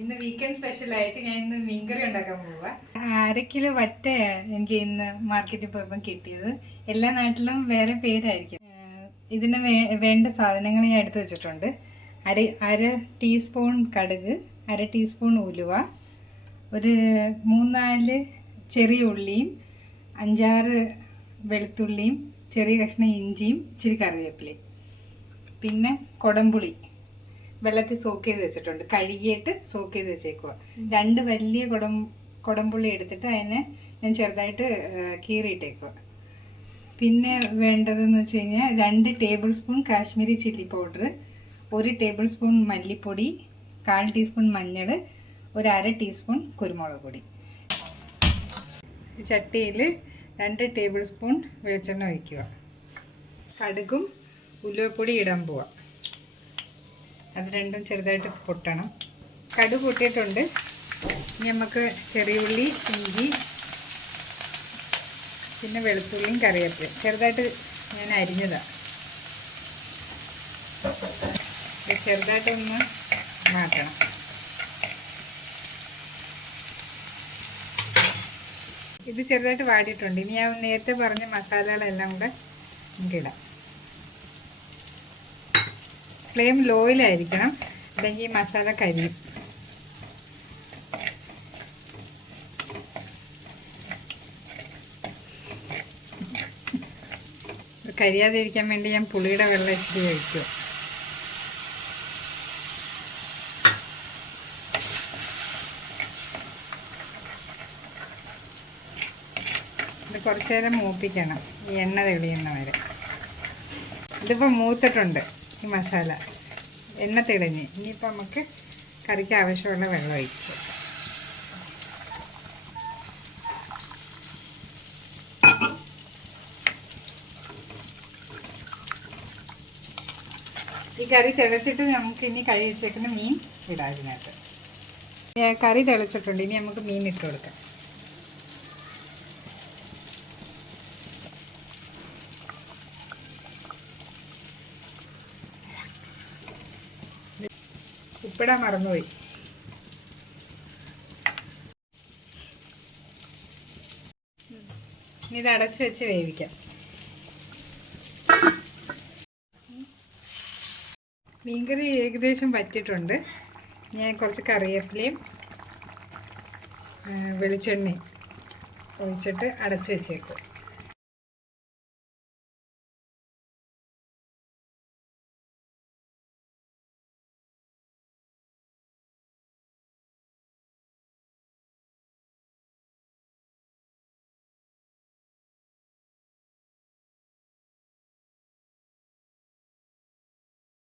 ഇന്ന് വീക്കെൻഡ് സ്പെഷ്യലായിട്ട് ഞാൻ ഇന്ന് മീൻകറി ഉണ്ടാക്കാൻ പോവുക. 1/2 കിലോ വറ്റ എനിക്ക് ഇന്ന് മാർക്കറ്റിൽ പോയപ്പോൾ കിട്ടിയത്. എല്ലാ നാട്ടിലും വേറെ പേരായിരിക്കും. ഇതിന് വേണ്ട സാധനങ്ങൾ ഞാൻ എടുത്തു വെച്ചിട്ടുണ്ട്. അര ടീസ്പൂൺ കടുക്, 1/2 ടീസ്പൂൺ ഉലുവ, ഒരു 3-4 ചെറിയ ഉള്ളിയും 5-6 വെളുത്തുള്ളിയും ചെറിയ കഷ്ണം ഇഞ്ചിയും ഇച്ചിരി കറിവേപ്പിലയും, പിന്നെ കുടംപുളി വെള്ളത്തിൽ സോക്ക് ചെയ്ത് വെച്ചിട്ടുണ്ട്. കഴുകിയിട്ട് സോക്ക് ചെയ്ത് വെച്ചേക്കുക. 2 വലിയ കുടംപുള്ളി എടുത്തിട്ട് അതിനെ ഞാൻ ചെറുതായിട്ട് കീറിയിട്ടേക്കുക. പിന്നെ വേണ്ടതെന്ന് വെച്ച് കഴിഞ്ഞാൽ 2 table spoon Kashmiri chilli powder, 1 table spoon മല്ലിപ്പൊടി, 1/4 ടീസ്പൂൺ മഞ്ഞൾ, ഒരു 1/2 ടീസ്പൂൺ കുരുമുളക് പൊടി. ചട്ടിയിൽ 2 ടേബിൾ സ്പൂൺ വെളിച്ചെണ്ണ ഒഴിക്കുക. കടുകും ഉലുവപ്പൊടി ഇടാൻ പോവാം. അത് രണ്ടും ചെറുതായിട്ട് പൊട്ടണം. കടുക് പൊട്ടിയിട്ടുണ്ട്. ഇനി നമുക്ക് ചെറിയ ഉള്ളി, ഇഞ്ചി, പിന്നെ വെളുത്തുള്ളിയും കറിവേപ്പിലയും ചെറുതായിട്ട് ഞാൻ അരിഞ്ഞതാണ്. ചെറുതായിട്ടൊന്ന് മാറ്റണം. ഇത് ചെറുതായിട്ട് വാടിയിട്ടുണ്ട്. ഇനി ഞാൻ നേരത്തെ പറഞ്ഞ മസാലകളെല്ലാം കൂടെ നമുക്കിടാം. ഫ്ലെയിം ലോയിലായിരിക്കണം, അല്ലെങ്കിൽ മസാല കരിയും. കരിയാതിരിക്കാൻ വേണ്ടി ഞാൻ പുളിയുടെ വെള്ളം ഇച്ചിരി ഒഴിക്കും. ഇത് കുറച്ച് നേരം മൂപ്പിക്കണം, ഈ എണ്ണ തെളിയുന്ന വരെ. ഇതിപ്പോൾ മൂത്തിട്ടുണ്ട് ഈ മസാല, എണ്ണ തെളിഞ്ഞ്. ഇനിയിപ്പോൾ നമുക്ക് കറിക്ക് ആവശ്യമുള്ള വെള്ളം ഒഴിച്ചു. ഈ കറി തിളച്ചിട്ട് നമുക്ക് ഇനി കഴുകി വെച്ചേക്കുന്ന മീൻ ഇടാം ഇതിനകത്ത്. കറി തിളച്ചിട്ടുണ്ട്. ഇനി നമുക്ക് മീൻ ഇട്ട് കൊടുക്കാം. ഉപ്പിടാൻ മറന്നുപോയി. ഇനി ഇത് അടച്ച് വെച്ച് വേവിക്കാം. മീൻകറി ഏകദേശം വറ്റിയിട്ടുണ്ട്. ഞാൻ കുറച്ച് കറിവേപ്പിലയും വെളിച്ചെണ്ണയും ഒഴിച്ചിട്ട് അടച്ച് വെച്ചേക്കും.